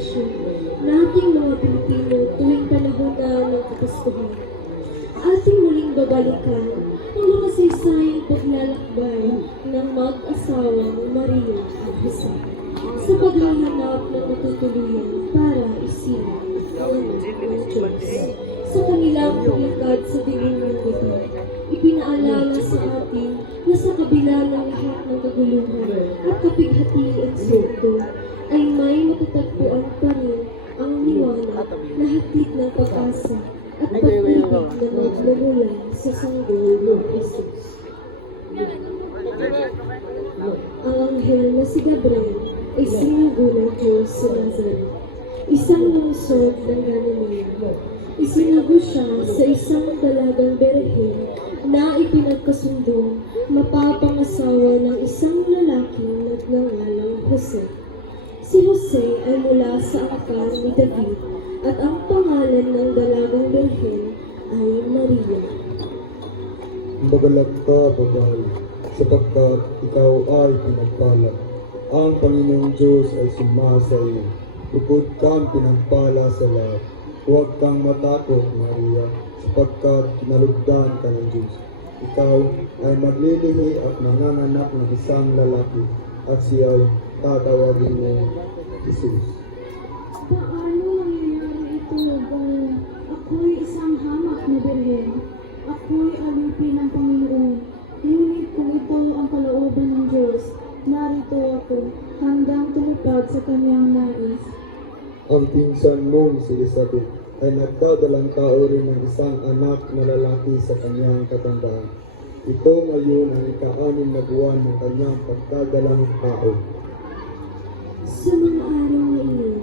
tradisyon na ating mga Pilipino tuwing panahon na ng kapastuhan. Ating muling babalikan ang makasaysayang paglalakbay ng mag-asawang Maria at Jose sa paghahanap ng matutuluyan para isilang ang anak ng Diyos. Sa kanilang paglakad sa dilim ng gabi, ipinaalala sa atin na sa kabila ng lahat ng kaguluhan at kapighatian sa mundo, ay may matatagpuan pa rin ang liwanag na hatid ng pag-asa at pag-ibig na magmumula sa sanggol ng Jesus. Ang anghel na si Gabriel ay sinugo ng Diyos sa Nazareth, isang lungsod ng Galilea. Isinugo siya sa isang dalagang berhen na ipinagkasundong mapapangasawa ng isang lalaking nagngangalang Jose. Si Jose ay mula sa angkan ni David at ang pangalan ng dalagang berhen ay Maria. Magalang ka, babae, sapagkat ikaw ay pinagpala. Ang Panginoong Diyos ay sumasa iyo. Bukod kang pinagpala sa lahat. Huwag kang matakot, Maria, sapagkat kinalugdan ka ng Diyos. Ikaw ay maglilihi at manganganak ng isang lalaki, at siya ay tatawagin mo Jesus. Paano mangyayari ito kung ako'y isang hamak na birhen? Ako'y alipin ng Panginoon. Ngunit kung ito ang kalooban ng Diyos, narito ako hanggang tumupad sa kanyang nais. Ang pinsan mong si Elizabeth ay nagdadalang tao rin ng isang anak na lalaki sa kanyang katandaan. Ito ngayon ang ika-6 na buwan ng kanyang pagdadalang tao. Sa mga araw na iyon,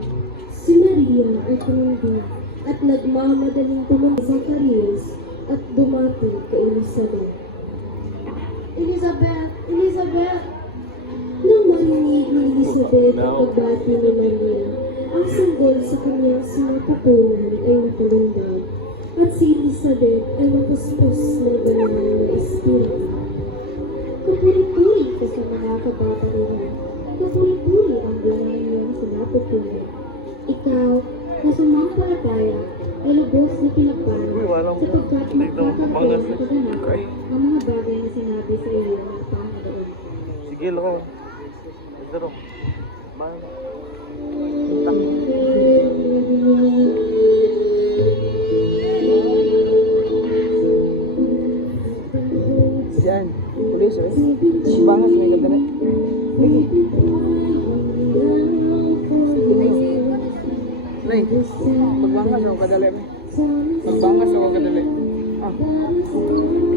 si Maria ay tumindi at nagmamadaling pumunta sa Zacarias at bumati kay Elizabeth. Elizabeth! Elizabeth! Nang marinig ni Elizabeth ang pagbati ni Maria, ang sanggol sa kanyang sinapupunan ay nakalundag, at si Elizabeth ay napuspos ng banal na espiritu. Kapuri-puri ka sa mga kababayan, kapuri-puri ang buhay niyang sinapupunan. Ikaw, na sumampalataya, ay lubos na pinagpala, sapagkat magkakaroon sa kaganapan ang mga bagay na sinabi sa iyo ng Panginoon. Sige, loko. Ito, yan, pulis eh. Bangas may gagana. Lagi. Lay, magbangas ako kadali. Magbangas ako kadali. Ah.